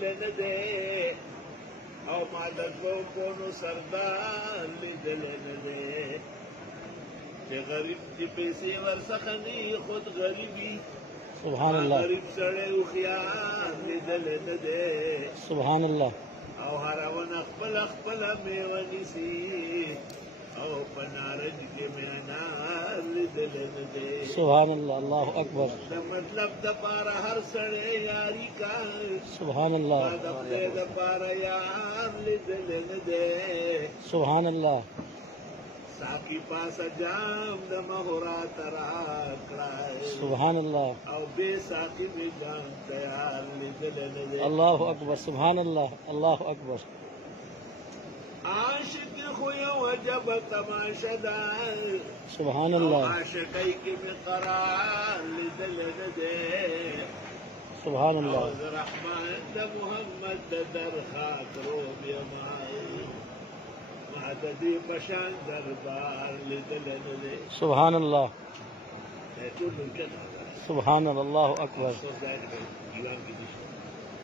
لیدل نه دی او ما د دوو کونو سردار لیدل نه دی چې غریب چې پیسې ورڅخه نه خود غریبي سبحان الله غریب سړی هوښیار لیدل نه دی سبحان الله او هر ونه خپله میوه نیسي او په نارنج کې مې انار لیدل نه دی سبحان الله الله اکبر د مطلب دپاره هر سړی یاري کوي سبحان الله د خدای دپاره یار لیدل نه دی سبحان الله ساقي پاسه جام د مهرات راکړی سبحان الله او بې ساقي مې جام تیار لیدل نه دی الله اکبر سبحان الله الله اکبر عاشق خو یو عجب تماشه ده سبحان او الله عاشقۍ کې مې قرار لیدل نه دی سبحان او الله زه رحمان د محمد د در خاطرو بېما ما د دې په شان دربار لیدل نه دی سبحان الله ټول ممکن ده سبحان الله الله اکبر افسوس دا دی چې ایران کې دي